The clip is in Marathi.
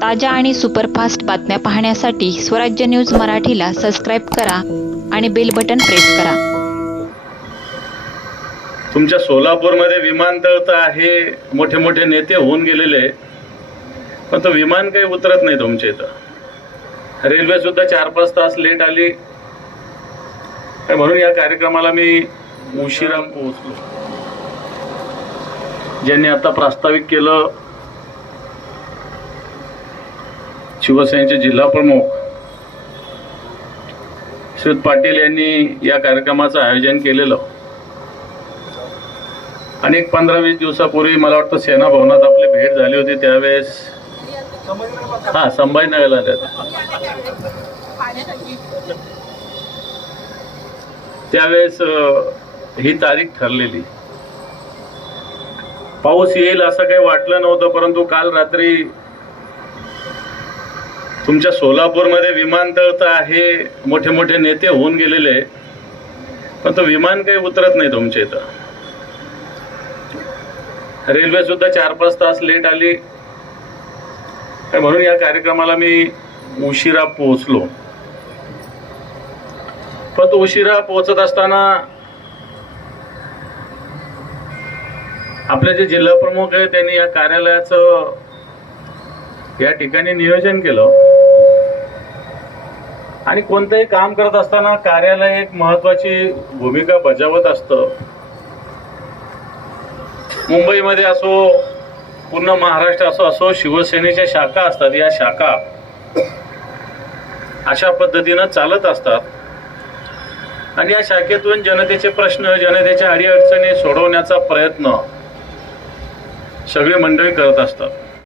ताज्या आणि सुपरफास्ट बातम्या पाहण्यासाठी स्वराज्य न्यूज मराठीला सबस्क्राईब करा आणि बेल बटन प्रेस करा. तुमच्या सोलापूरमध्ये विमानतळ तर आहे मोठे मोठे नेते होऊन गेलेले पण तो विमान काही उतरत नाही तुमच्या इथं. रेल्वे सुद्धा चार पाच तास लेट आली. म्हणून या कार्यक्रमाला मी उशिरा पोहोचलो. ज्यांनी आता प्रास्ताविक केलं शिवसेनेचे जिल्हा प्रमुख पाटील यांनी या कार्यक्रमाचं आयोजन केलेलं. आणि एक पंधरा वीस दिवसापूर्वी मला वाटतं सेना भवनात आपली भेट झाली होती त्यावेळेस हा संभाजीनगरला त्यात त्यावेळेस ही तारीख ठरलेली. पाऊस येईल असं काही वाटलं नव्हतं परंतु काल रात्री तुमच्या सोलापूरमध्ये विमानतळ तर आहे मोठे मोठे नेते होऊन गेलेले पण तो विमान काही उतरत नाही तुमच्या इथं. रेल्वे सुद्धा चार पाच तास लेट आली. म्हणून या कार्यक्रमाला मी उशिरा पोहोचलो. पण तो उशिरा पोहोचत असताना आपले जे जिल्हा प्रमुख आहे त्यांनी या कार्यालयाचं या ठिकाणी नियोजन केलं. आणि कोणतंही काम करत असताना कार्यालय एक महत्वाची भूमिका बजावत असतं. मुंबईमध्ये असो पूर्ण महाराष्ट्र असो असो शिवसेनेच्या शाखा असतात. या शाखा अशा पद्धतीनं चालत असतात. आणि या शाखेतून जनतेचे प्रश्न जनतेच्या अडीअडचणी सोडवण्याचा प्रयत्न सगळे मंडळी करत असतात.